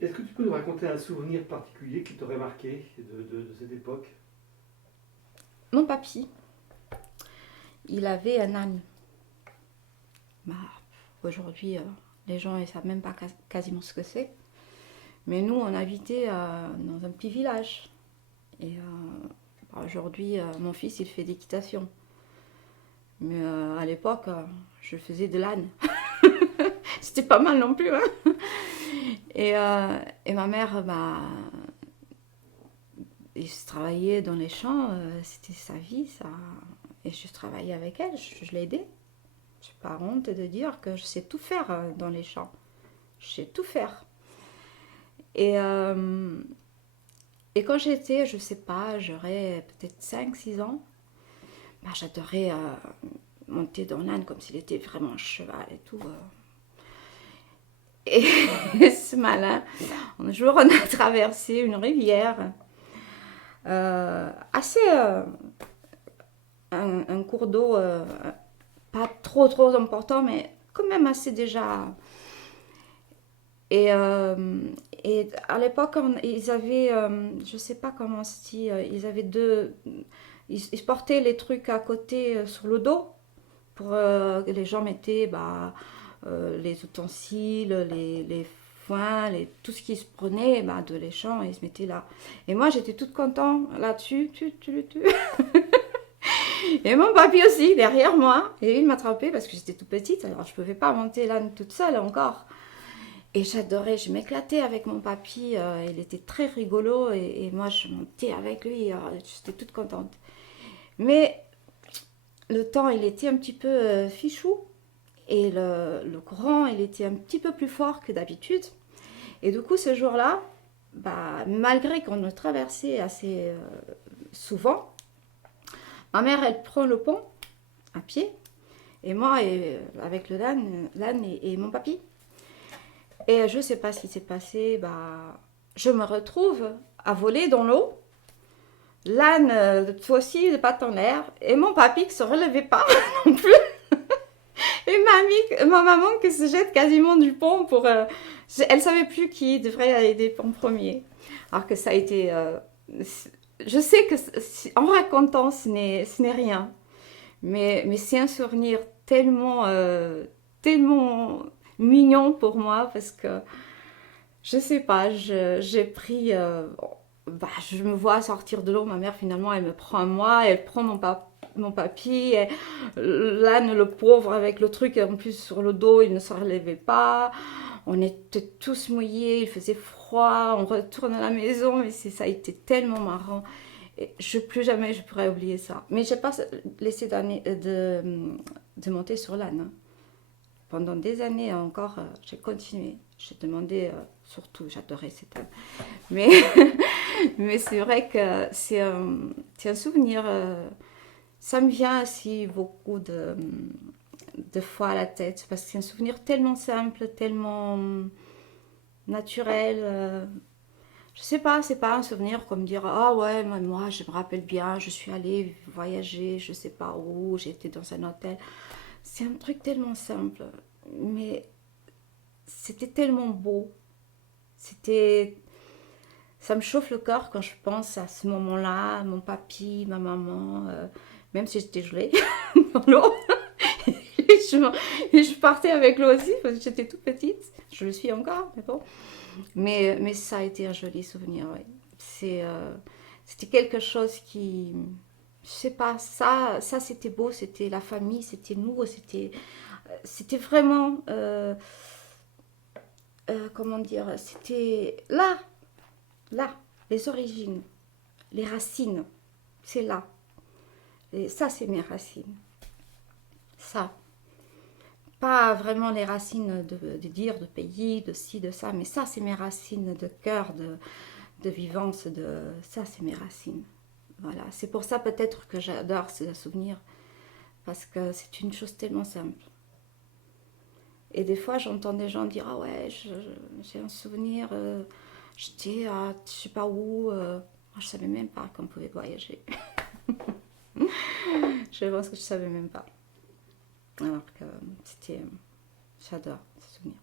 Est-ce que tu peux nous raconter un souvenir particulier qui t'aurait marqué de cette époque? Mon papy, il avait un âne. Bah, aujourd'hui, les gens ne savent même pas quasiment ce que c'est. Mais nous, on habitait dans un petit village. Et aujourd'hui, mon fils, il fait d'équitation. Mais à l'époque, je faisais de l'âne. C'était pas mal non plus, hein. Et ma mère, bah, il travaillait dans les champs, c'était sa vie, ça. Et je travaillais avec elle, je l'aidais. Je n'ai pas honte de dire que je sais tout faire dans les champs. Je sais tout faire. Et, euh, et quand j'étais, je sais pas, j'aurais peut-être 5 6 ans, bah, j'adorais monter dans l'âne comme s'il était vraiment un cheval et tout. Et ce malin, un jour, on a traversé une rivière assez. Un cours d'eau pas trop trop important, mais quand même assez déjà. Et, euh, et à l'époque, ils avaient, je sais pas comment on se dit, ils avaient deux. Ils portaient les trucs à côté sur le dos pour que les gens mettaient bah, les ustensiles, les foins, tout ce qui se prenait bah, de les champs et ils se mettaient là. Et moi, j'étais toute contente là-dessus. Et mon papy aussi, derrière moi. Et il m'attrapait parce que j'étais toute petite, alors je ne pouvais pas monter là toute seule encore. Et j'adorais, je m'éclatais avec mon papy. Il était très rigolo et moi je montais avec lui. J'étais toute contente. Mais le temps, il était un petit peu fichou. Et le courant, il était un petit peu plus fort que d'habitude. Et du coup, ce jour-là, bah, malgré qu'on le traversait assez souvent, ma mère, elle prend le pont à pied. Et moi, avec l'âne et mon papy. Et je ne sais pas ce qui s'est passé. Bah, je me retrouve à voler dans l'eau. L'âne, toi aussi, de pattes en l'air. Et mon papy qui ne se relevait pas non plus. Et ma maman qui se jette quasiment du pont pour. Elle ne savait plus qui devrait aider en premier. Alors que ça a été. Je sais que en racontant, ce n'est rien. Mais c'est un souvenir tellement mignon pour moi parce que je sais pas, j'ai pris. Bah, je me vois sortir de l'eau, ma mère finalement elle me prend à moi, elle prend mon papy, l'âne le pauvre avec le truc en plus sur le dos, il ne se relevait pas, on était tous mouillés, il faisait froid, on retourne à la maison, mais ça a été tellement marrant. Et plus jamais je pourrais oublier ça. Mais j'ai pas laissé de monter sur l'âne, hein. Pendant des années encore, j'ai continué. J'ai demandé, surtout, j'adorais cet âne. Mais, mais c'est vrai que c'est un souvenir. Ça me vient aussi beaucoup de fois à la tête. Parce que c'est un souvenir tellement simple, tellement naturel. Je sais pas, c'est pas un souvenir comme dire ah ouais, moi je me rappelle bien, je suis allée voyager, je sais pas où, j'étais dans un hôtel. C'est un truc tellement simple, mais c'était tellement beau. C'était, ça me chauffe le corps quand je pense à ce moment-là, mon papy, ma maman, même si j'étais gelée dans l'eau. Et je partais avec l'eau aussi parce que j'étais toute petite. Je le suis encore, mais bon. Mais ça a été un joli souvenir, oui. C'était quelque chose qui, je sais pas, ça c'était beau, c'était la famille, c'était nous, c'était vraiment, comment dire, c'était là, les origines, les racines, c'est là. Et ça, c'est mes racines. Ça. Pas vraiment les racines de dire, de pays, de ci, de ça, mais ça, c'est mes racines de cœur, de vivance, ça, c'est mes racines. Voilà, c'est pour ça peut-être que j'adore ce souvenir, parce que c'est une chose tellement simple. Et des fois, j'entends des gens dire ah ouais, j'ai un souvenir, j'étais à je sais pas où, moi, je savais même pas qu'on pouvait voyager. Je pense que je savais même pas. Alors que c'était, j'adore ce souvenir.